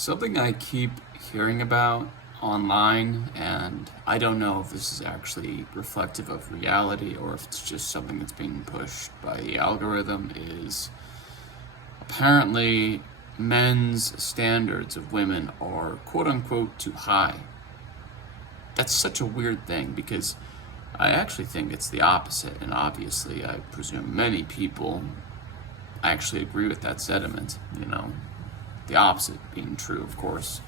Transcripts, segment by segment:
Something I keep hearing about online, and I don't know if this is actually reflective of reality or if it's just something that's being pushed by the algorithm, is apparently men's standards of women are quote unquote too high. That's such a weird thing because I actually think it's the opposite, and obviously, I presume many people actually agree with that sentiment, the opposite being true, of course.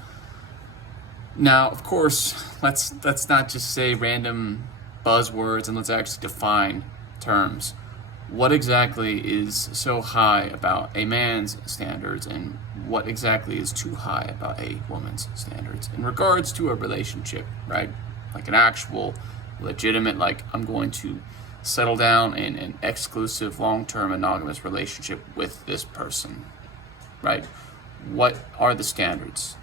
Now, of course, let's not just say random buzzwords and let's actually define terms. What exactly is so high about a man's standards, and what exactly is too high about a woman's standards in regards to a relationship, right? Like an actual legitimate, like, I'm going to settle down in an exclusive long-term monogamous relationship with this person, right? What are the standards?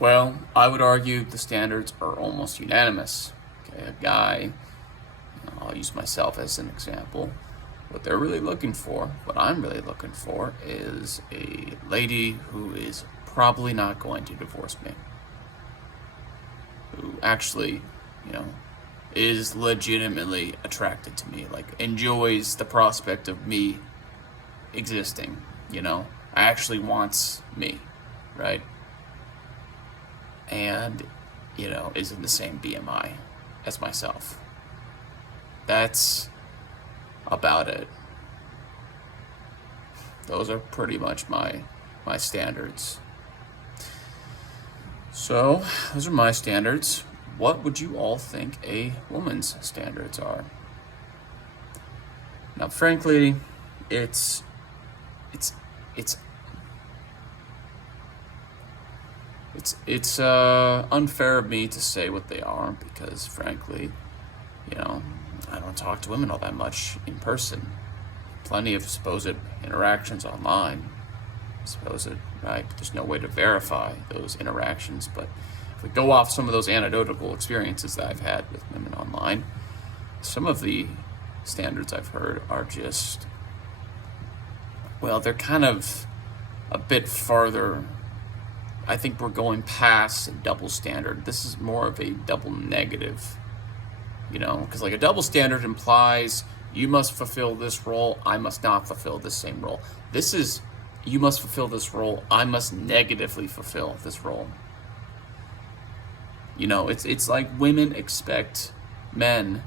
Well, I would argue the standards are almost unanimous. Okay, a guy, I'll use myself as an example. What they're really looking for, what I'm really looking for, is a lady who is probably not going to divorce me. Who actually, is legitimately attracted to me, like enjoys the prospect of me existing, actually wants me, right? And, is in the same BMI as myself. That's about it. Those are pretty much my standards. So, those are my standards. What would you all think a woman's standards are? Now, frankly, it's unfair of me to say what they are because, frankly, I don't talk to women all that much in person. Plenty of supposed interactions online. Right? There's no way to verify those interactions, but if we go off some of those anecdotal experiences that I've had with women online, some of the standards I've heard are just, well, they're kind of a bit farther. I think we're going past a double standard. This is more of a double negative, because like a double standard implies you must fulfill this role, I must not fulfill this same role. This is, you must fulfill this role, I must negatively fulfill this role. It's like women expect men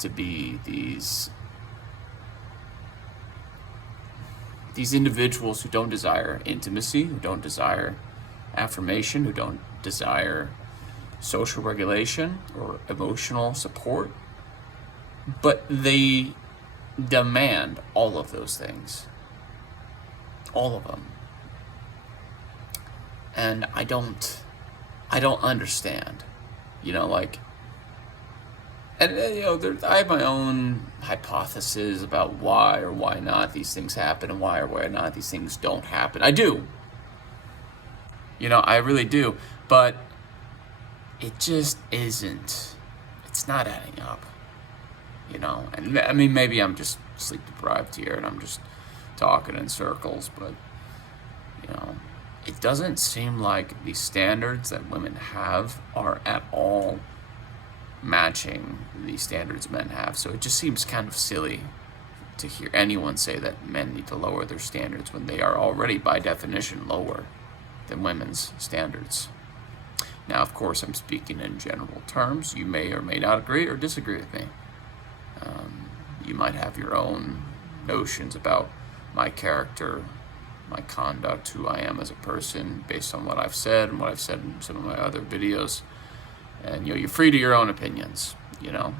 to be these individuals who don't desire intimacy, who don't desire affirmation, who don't desire social regulation or emotional support, but they demand all of those things. All of them. And I don't understand, I have my own hypothesis about why or why not these things happen and why or why not these things don't happen. I do. I really do. But it just isn't. It's not adding up. And I mean, maybe I'm just sleep deprived here and I'm just talking in circles, but, it doesn't seem like the standards that women have are at all matching the standards men have. So it just seems kind of silly to hear anyone say that men need to lower their standards when they are already, by definition, lower than women's standards. Now, of course, I'm speaking in general terms. You may or may not agree or disagree with me. You might have your own notions about my character, my conduct, who I am as a person, based on what I've said and what I've said in some of my other videos. And, you're free to your own opinions, You're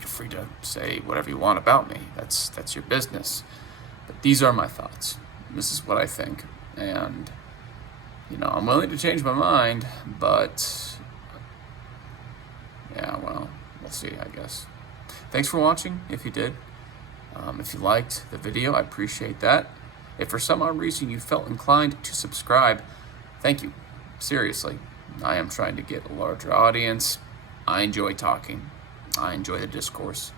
free to say whatever you want about me. That's your business. But these are my thoughts. This is what I think. And, I'm willing to change my mind, but, yeah, well, we'll see, I guess. Thanks for watching, if you did. If you liked the video, I appreciate that. If for some odd reason you felt inclined to subscribe, thank you. Seriously, I am trying to get a larger audience. I enjoy talking. I enjoy the discourse.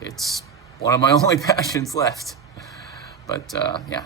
It's one of my only passions left. But, yeah.